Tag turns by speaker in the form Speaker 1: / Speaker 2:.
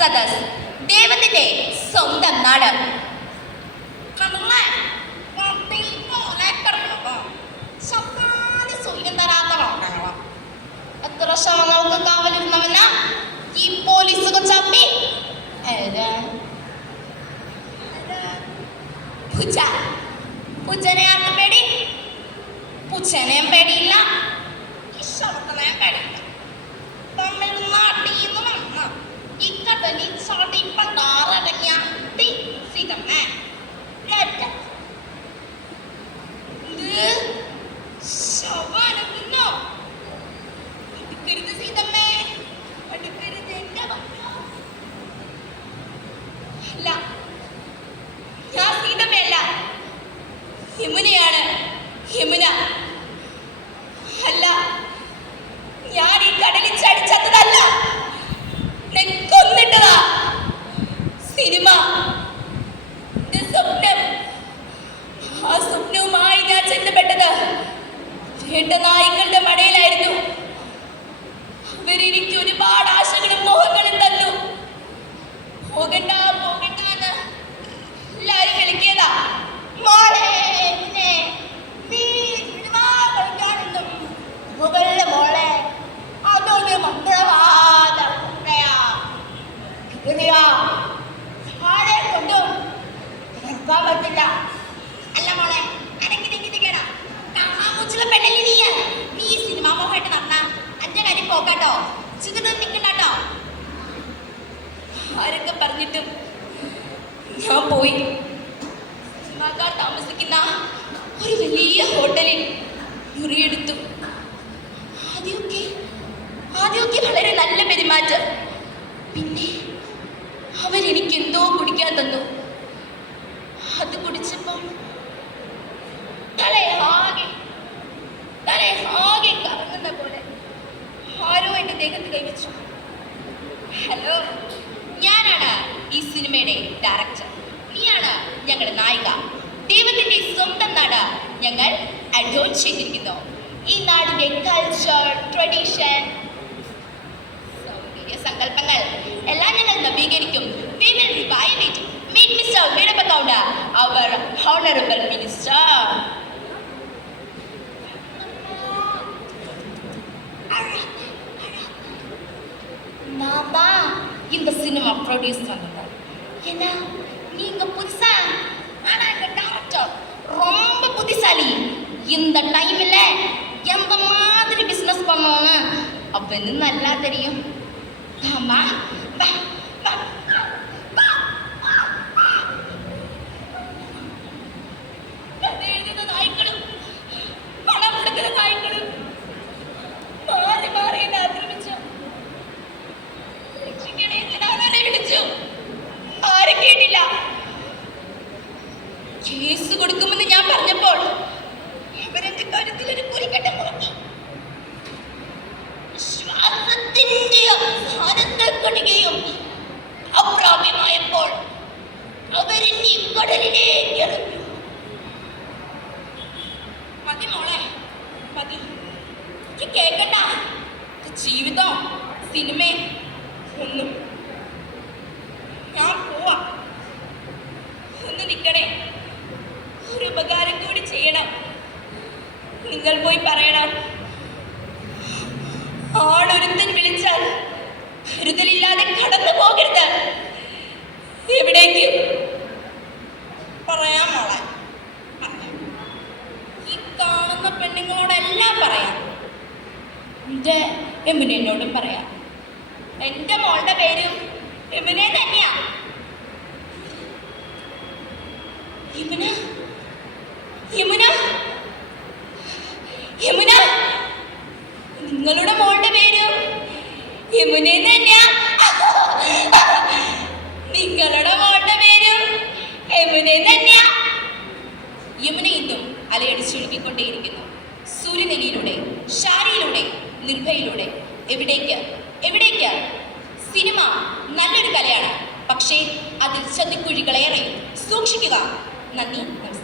Speaker 1: സദസ് ദേവത്തിന്റെ സ്വന്തം നാട്.
Speaker 2: എത്ര?
Speaker 1: പൂച്ച. പൂച്ചനെ ആർക്കും പേടി?
Speaker 2: പൂച്ചനെയും പേടിയില്ല.
Speaker 1: വേണ്ട നായ്ക്കളുടെ മടയിലായിരുന്നു. അവരെനിക്ക് ഒരുപാട് ആശകളും മോഹങ്ങളും തന്നു. പോകണ്ട പോകണ്ട എന്ന് എല്ലാരും വിളിക്കിയതാ
Speaker 2: മോളെ മുകളിലെ മോളെ. അതൊരു മന്ത്രവാദ കുട്ടയാ. ഇതിനെയാ ആരെ കൊണ്ടും നിർത്താൻ പറ്റില്ല.
Speaker 1: ഞാൻ പോയി. താമസിക്കുന്ന ഒരു വലിയ ഹോട്ടലിൽ മുറിയെടുത്തു ആദ്യമൊക്കെ ആദ്യമൊക്കെ വളരെ നല്ല പെരുമാറ്റം. പിന്നെ അവരെനിക്ക് എന്തോ കുടിക്കാൻ തന്നു. അത് കുടിച്ചപ്പോൾ കറങ്ങുന്ന പോലെ ആരോ എന്റെ ദേഹത്ത് കൈവച്ചു ഹലോ ഞാനാണ് ഈ സിനിമയുടെ ഡയറക്ടർ നീയാണ് ഞങ്ങളുടെ നായിക ദൈവത്തിന്റെ സ്വന്തം നാട് ഞങ്ങൾ അഡോട്ട് ചെയ്തിരിക്കുന്നു ഈ നാടിന്റെ കൾച്ചർ ട്രഡീഷൻ സൗന്ദര്യ സങ്കല്പങ്ങൾ എല്ലാം ഞങ്ങൾ നവീകരിക്കും We will revive it. Meet Mr. Veerapakaunda, our honorable minister. நான் தான் இந்த சினிமா ப்ரொடியூஸ் பண்ணது என்ன நீங்க புதுசா. ஆனா இந்த டாக்டர் ரொம்ப புத்திசாலி. இந்த டைம்ல எந்த மாதிரி பிசினஸ் பண்ணோன்னு அப்படின்னு நல்லா தெரியும். ஆமா അവരെന്നെ കടലിലേക്ക് എറിഞ്ഞു. മതി മോളെ മതി. കേക്കണ്ട ജീവിതം സിനിമ ഒന്നും. ഞാൻ പോവാ. ഒന്ന് ഒരു ഉപകാരം കൂടി ചെയ്യണം. നിങ്ങൾ പോയി പറയണം. ആളൊരുത്തൻ വിളിച്ചാൽ എവിടേക്ക്
Speaker 2: പറയാം മോളെ.
Speaker 1: ഈ കാണുന്ന പെണ്ണുങ്ങളോടെല്ലാം പറയാം. എന്റെ എമിനോടും പറയാം. എന്റെ മോളുടെ പേരും എമിനെ തന്നെയാ. യമുന? യമുന? യമുന? നിങ്ങളുടെ മോളുടെ പേരും യമുന തന്നെയാ. നിങ്ങളുടെ മോളുടെ പേരും യമുനെ തന്നെയാ യമുന ഇന്നും അലയടിച്ചൊഴുകിക്കൊണ്ടേയിരിക്കുന്നു. സൂര്യനെലിയിലൂടെ ഷാരിയിലൂടെ നിർഭയിലൂടെ. എവിടേക്ക്? എവിടേക്ക്? സിനിമ നല്ലൊരു കലയാണ്. പക്ഷേ അതിൽ ചതിക്കുഴികളേറെ. സൂക്ഷിക്കുക. നന്ദി നമസ്കാരം.